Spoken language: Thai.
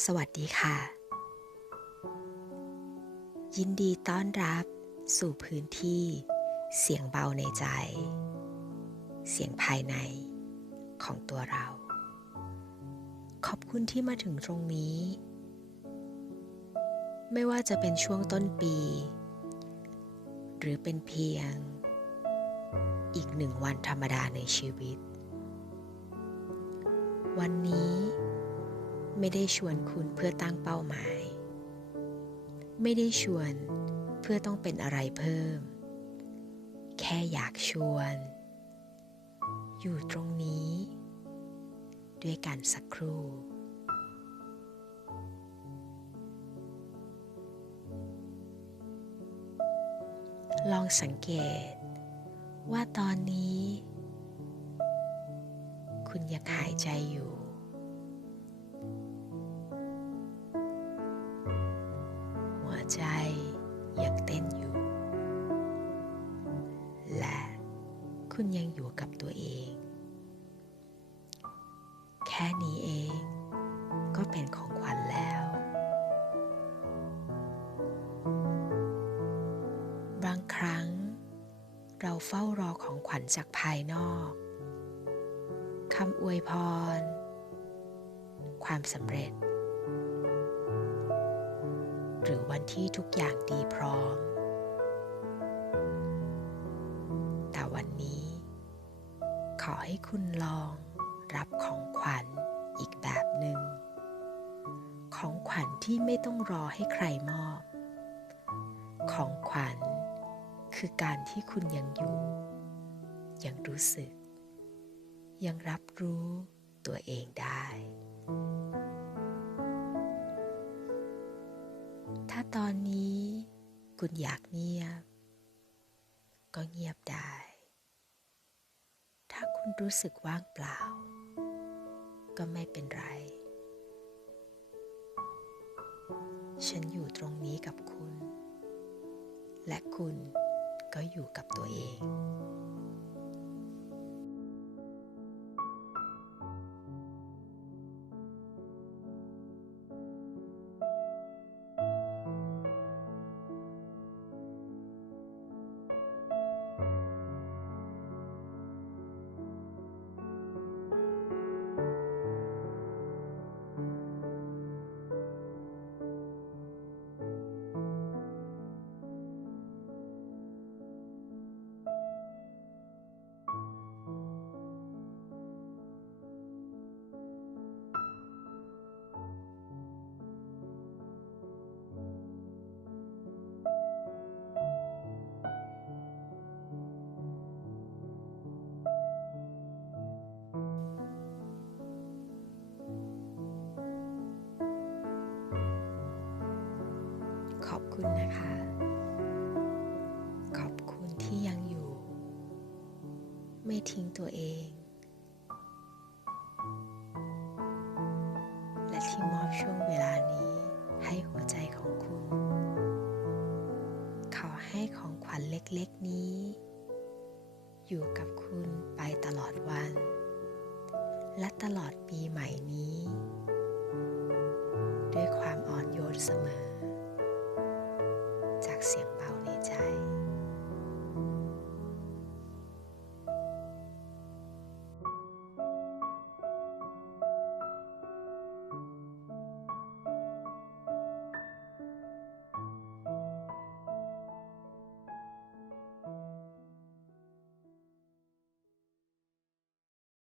สวัสดีค่ะ ยินดีต้อนรับสู่พื้นที่ เสียงเบาในใจ เสียงภายในของตัวเรา ขอบคุณที่มาถึงตรงนี้ ไม่ว่าจะเป็นช่วงต้นปี หรือเป็นเพียง อีกหนึ่งวันธรรมดาในชีวิต วันนี้ ไม่ได้ชวนคุณเพื่อตั้งเป้าหมาย ไม่ได้ชวนเพื่อต้องเป็นอะไรเพิ่ม แค่อยากชวน อยู่ตรงนี้ ด้วยกันสักครู่ลองสังเกตว่าตอนนี้ คุณยังหายใจอยู่ ยังเต้นอยู่ และคุณยังอยู่กับตัวเอง แค่นี้เองก็เป็นของขวัญแล้ว บางครั้ง เราเฝ้ารอของขวัญจากภายนอกคำอวยพร ความสำเร็จ หรือวันที่ทุกอย่างดีพร้อม แต่วันนี้ ขอให้คุณลองรับของขวัญอีกแบบหนึ่ง ของขวัญที่ไม่ต้องรอให้ใครมอบ ของขวัญคือการที่คุณยังอยู่ ยังรู้สึก ยังรับรู้ตัวเองได้ ตอนนี้คุณอยากเงียบ ก็เงียบได้ ถ้าคุณรู้สึกว่างเปล่า ก็ไม่เป็นไร ฉันอยู่ตรงนี้กับคุณ และคุณก็อยู่กับตัวเอง ขอบคุณนะคะ ขอบคุณที่ยังอยู่ ไม่ทิ้งตัวเอง และที่มอบช่วงเวลานี้ให้หัวใจของคุณ ขอให้ของขวัญเล็กๆนี้ อยู่กับคุณไปตลอดวัน และตลอดปีใหม่นี้ ด้วยความอ่อนโยนเสมอ